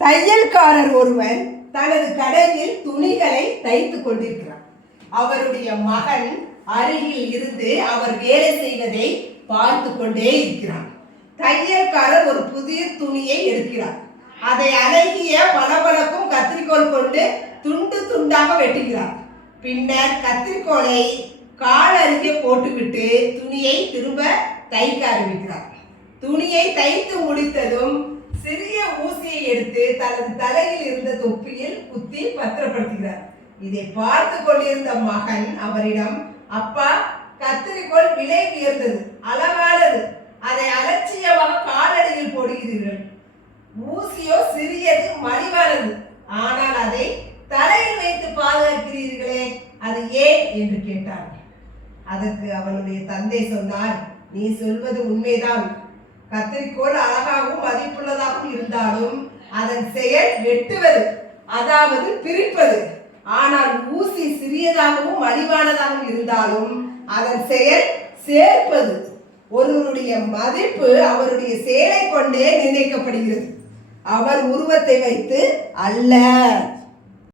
தையல்காரர் ஒருவர் தனது கடையில் துணிகளை தைத்துக் கொண்டிருக்கிறார் அவருடைய மகன் அருகில் இருந்து அவர் வேலை செய்வதை பார்த்து கொண்டே இருக்கிறார் தையல்காரர் ஒரு புதிய துணியை எடுக்கிறார். அதை அழகிய பளபளக்கும் கத்திரிக்கோல் கொண்டு துண்டு துண்டாக வெட்டுகிறார். பின்னர் கத்திரிக்கோலை கால் அருகே போட்டுவிட்டு துணியை திரும்ப தைக்க ஆரம்பிக்கிறார். துணியை தைத்து முடித்ததும் சிறிய தனது தலையில் இருந்த தொப்பியில் குத்தி பத்திரப்படுத்துகிறார். இதை பார்த்து கொண்டிருந்த மகன் அவரிடம் அப்பா கத்திரிக்கோள் விலை உயர்ந்தது அழகானது அதை அலட்சியமாக காலடியில் போடுகிறீர்கள். ஊசியோ சிறியது மலிவானது. ஆனால் அதை தலையில் வைத்து பாதுகாக்கிறீர்களே அது ஏன்? என்று கேட்டார் அதற்கு அவனுடைய தந்தை சொன்னார் நீ சொல்வது உண்மைதான். கத்திரிக்கோள் அழகாகவும் மதிப்புள்ளதாகவும் இருந்தாலும் அதன் செயல் வெட்டுவது அதாவது பிரிப்பது. ஆனால் ஊசி சிறியதாகவும் மலிவானதாகவும் இருந்தாலும் அதன் செயல் சேர்ப்பது. ஒருவருடைய மதிப்பு அவருடைய செயலை கொண்டே நிர்ணயிக்கப்படுகிறது. அவர் உருவத்தை வைத்து அல்ல.